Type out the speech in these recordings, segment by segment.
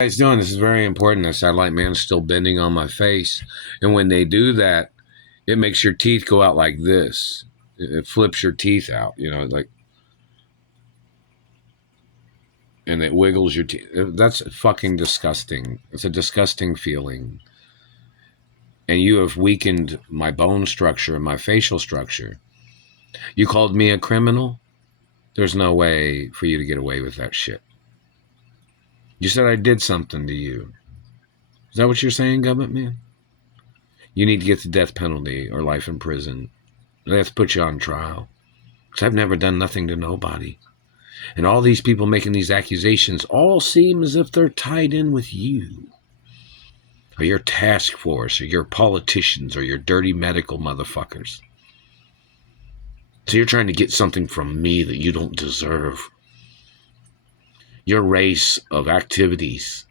Guys doing? This is very important. The satellite man's still bending on my face. And when they do that, it makes your teeth go out like this. It flips your teeth out, like, and it wiggles your teeth. That's fucking disgusting. It's a disgusting feeling. And you have weakened my bone structure and my facial structure. You called me a criminal? There's no way for you to get away with that shit. You said I did something to you. Is that what you're saying, government man? You need to get the death penalty or life in prison. They have to put you on trial. Because I've never done nothing to nobody. And all these people making these accusations all seem as if they're tied in with you. Or your task force, or your politicians, or your dirty medical motherfuckers. So you're trying to get something from me that you don't deserve. Your race of activities,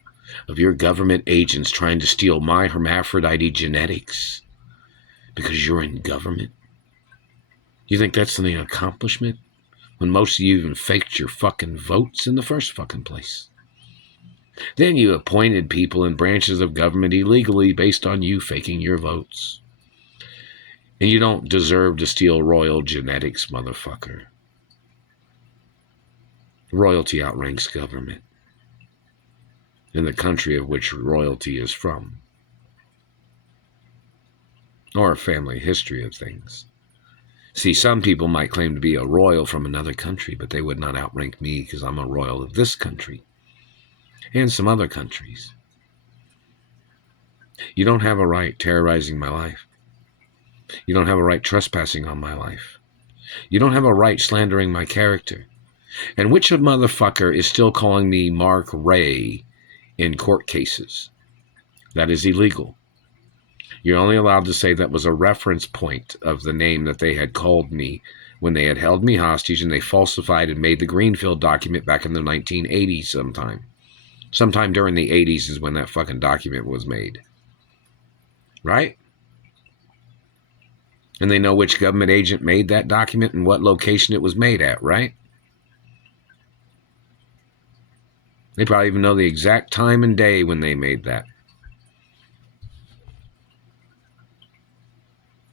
of your government agents trying to steal my hermaphrodite genetics because you're in government. You think that's an accomplishment? When most of you even faked your fucking votes in the first fucking place. Then you appointed people in branches of government illegally based on you faking your votes. And you don't deserve to steal royal genetics, motherfucker. Royalty outranks government in the country of which royalty is from. Or a family history of things. See, some people might claim to be a royal from another country, but they would not outrank me because I'm a royal of this country and some other countries. You don't have a right terrorizing my life. You don't have a right trespassing on my life. You don't have a right slandering my character. And which motherfucker is still calling me Mark Ray in court cases? That is illegal. You're only allowed to say that was a reference point of the name that they had called me when they had held me hostage and they falsified and made the Greenfield document back in the 1980s sometime. Sometime during the 80s is when that fucking document was made. Right? And they know which government agent made that document and what location it was made at, right? They probably even know the exact time and day when they made that.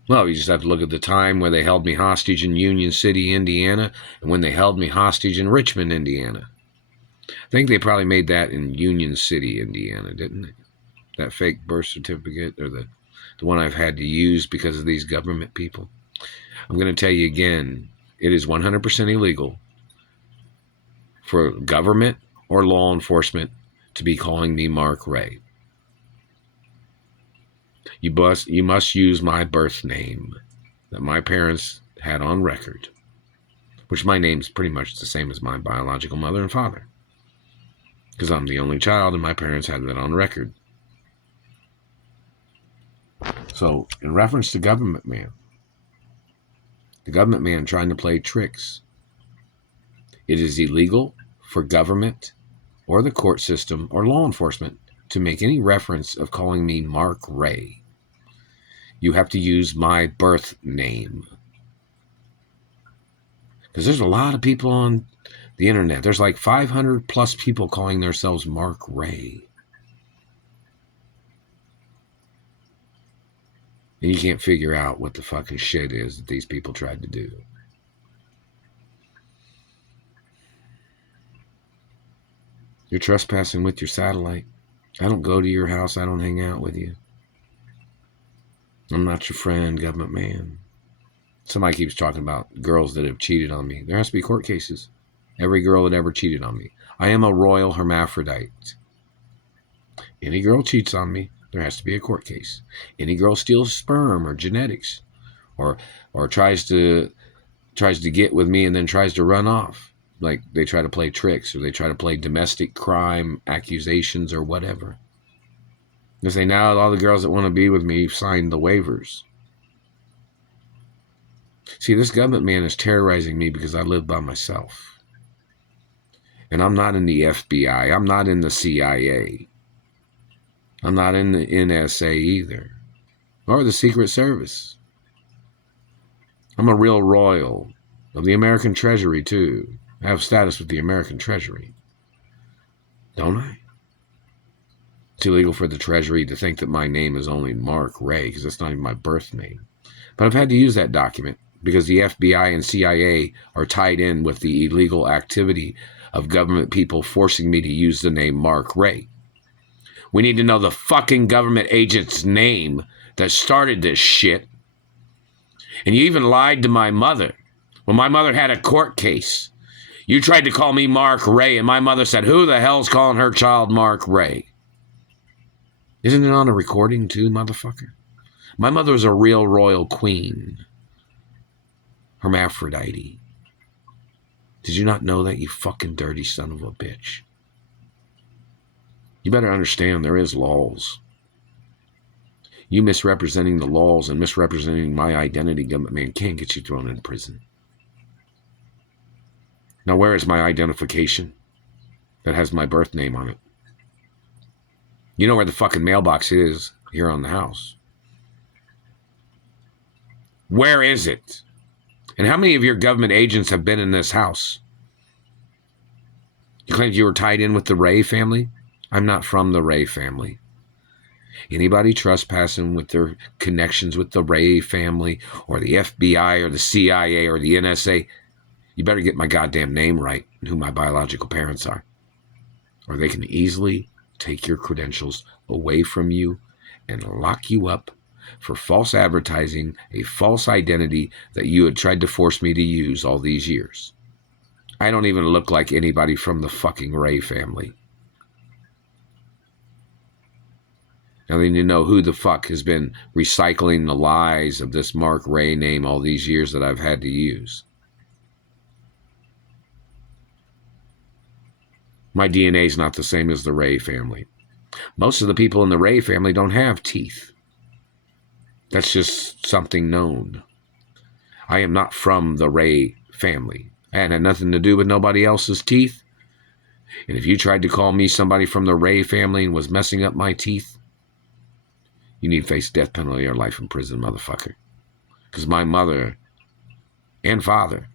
Well, you just have to look at the time where they held me hostage in Union City, Indiana, and when they held me hostage in Richmond, Indiana. I think they probably made that in Union City, Indiana, didn't they? That fake birth certificate, or the one I've had to use because of these government people. I'm going to tell you again, it is 100% illegal for government or law enforcement to be calling me Mark Ray. You must use my birth name that my parents had on record, which my name's pretty much the same as my biological mother and father, because I'm the only child and my parents had that on record. So, in reference to government man, the government man trying to play tricks, it is illegal for government or the court system or law enforcement to make any reference of calling me Mark Ray. You have to use my birth name. Because there's a lot of people on the internet. There's like 500 plus people calling themselves Mark Ray. And you can't figure out what the fucking shit is that these people tried to do. You're trespassing with your satellite. I don't go to your house. I don't hang out with you. I'm not your friend, government man. Somebody keeps talking about girls that have cheated on me. There has to be court cases. Every girl that ever cheated on me. I am a royal hermaphrodite. Any girl cheats on me, there has to be a court case. Any girl steals sperm or genetics, or tries to get with me and then tries to run off, like they try to play tricks or they try to play domestic crime accusations or whatever. They say now all the girls that want to be with me signed the waivers. See, this government man is terrorizing me because I live by myself. And I'm not in the FBI. I'm not in the CIA. I'm not in the NSA either. Or the Secret Service. I'm a real royal of the American Treasury, too. I have status with the American Treasury. Don't I? It's illegal for the Treasury to think that my name is only Mark Ray, because that's not even my birth name. But I've had to use that document because the FBI and CIA are tied in with the illegal activity of government people forcing me to use the name Mark Ray. We need to know the fucking government agent's name that started this shit. And you even lied to my mother. When my mother had a court case, you tried to call me Mark Ray, and my mother said, who the hell's calling her child Mark Ray? Isn't it on a recording too, motherfucker? My mother was a real royal queen. Hermaphrodite. Did you not know that, you fucking dirty son of a bitch? You better understand there is laws. You misrepresenting the laws and misrepresenting my identity, government man, can't get you thrown in prison. Now, where is my identification that has my birth name on it? You know where the fucking mailbox is here on the house. Where is it? And how many of your government agents have been in this house? You claimed you were tied in with the Ray family? I'm not from the Ray family. Anybody trespassing with their connections with the Ray family or the FBI or the CIA or the NSA, you better get my goddamn name right and who my biological parents are. Or they can easily take your credentials away from you and lock you up for false advertising, a false identity that you had tried to force me to use all these years. I don't even look like anybody from the fucking Ray family. Now then, you know who the fuck has been recycling the lies of this Mark Ray name all these years that I've had to use. My DNA is not the same as the Ray family. Most of the people in the Ray family don't have teeth. That's just something known. I am not from the Ray family. I had nothing to do with nobody else's teeth. And if you tried to call me somebody from the Ray family and was messing up my teeth, you need to face death penalty or life in prison, motherfucker. Because my mother and father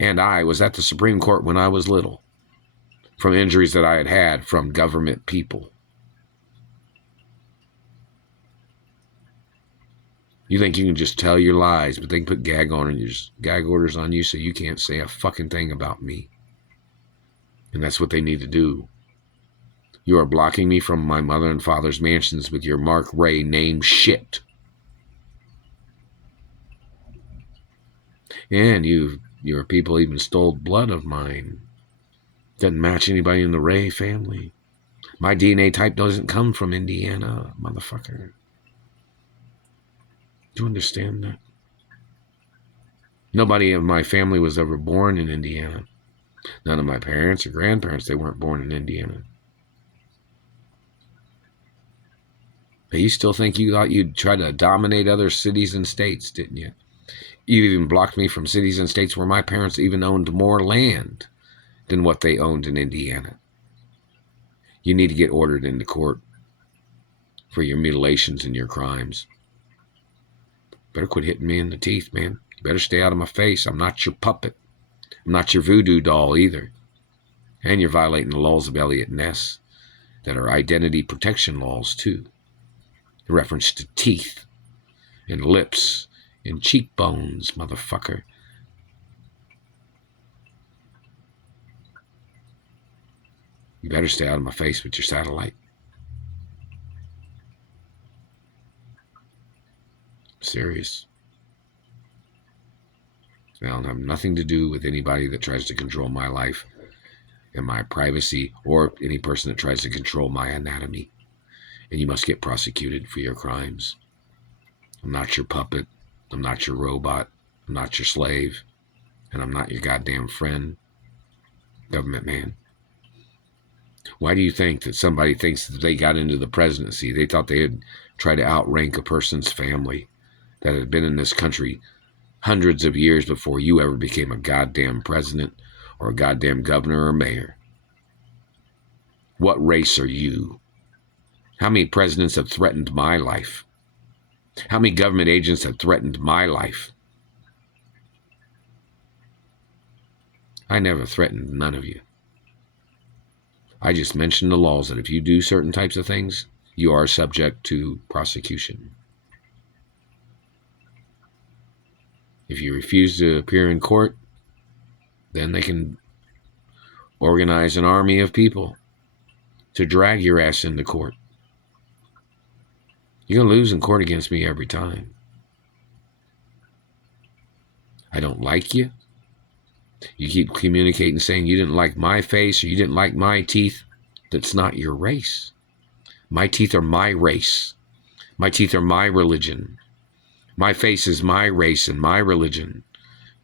and I was at the Supreme Court when I was little from injuries that I had had from government people. You think you can just tell your lies, but they can put gag orders on you so you can't say a fucking thing about me. And that's what they need to do. You are blocking me from my mother and father's mansions with your Mark Ray name shit. And your people even stole blood of mine. Doesn't match anybody in the Ray family. My DNA type doesn't come from Indiana, motherfucker. Do you understand that? Nobody of my family was ever born in Indiana. None of my parents or grandparents, they weren't born in Indiana. But you still think you thought you'd try to dominate other cities and states, didn't you? You even blocked me from cities and states where my parents even owned more land than what they owned in Indiana. You need to get ordered into court for your mutilations and your crimes. Better quit hitting me in the teeth, man. You better stay out of my face. I'm not your puppet. I'm not your voodoo doll either. And you're violating the laws of Elliot Ness that are identity protection laws too. In reference to teeth and lips and cheekbones, motherfucker. You better stay out of my face with your satellite. Serious. I don't have nothing to do with anybody that tries to control my life and my privacy, or any person that tries to control my anatomy. And you must get prosecuted for your crimes. I'm not your puppet. I'm not your robot. I'm not your slave. And I'm not your goddamn friend, government man. Why do you think that somebody thinks that they got into the presidency? They thought they had tried to outrank a person's family that had been in this country hundreds of years before you ever became a goddamn president or a goddamn governor or mayor. What race are you? How many presidents have threatened my life? How many government agents have threatened my life? I never threatened none of you. I just mentioned the laws that if you do certain types of things, you are subject to prosecution. If you refuse to appear in court, then they can organize an army of people to drag your ass into court. You're going to lose in court against me every time. I don't like you. You keep communicating saying you didn't like my face or you didn't like my teeth. That's not your race. My teeth are my race. My teeth are my religion. My face is my race and my religion,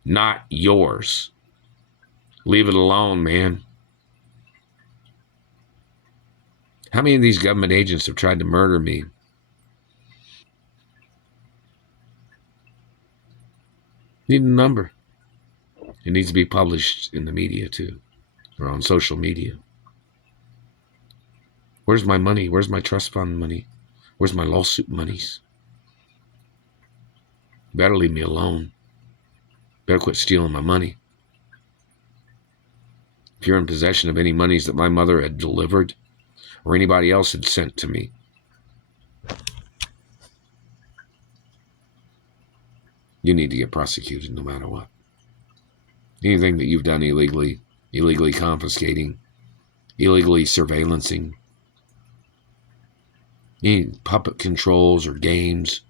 not yours. Leave it alone, man. How many of these government agents have tried to murder me? Need a number. It needs to be published in the media too, or on social media. Where's my money? Where's my trust fund money? Where's my lawsuit monies? Better leave me alone. Better quit stealing my money. If you're in possession of any monies that my mother had delivered or anybody else had sent to me, you need to get prosecuted no matter what. Anything that you've done illegally confiscating, illegally surveillancing, any puppet controls or games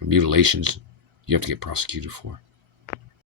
or mutilations, you have to get prosecuted for.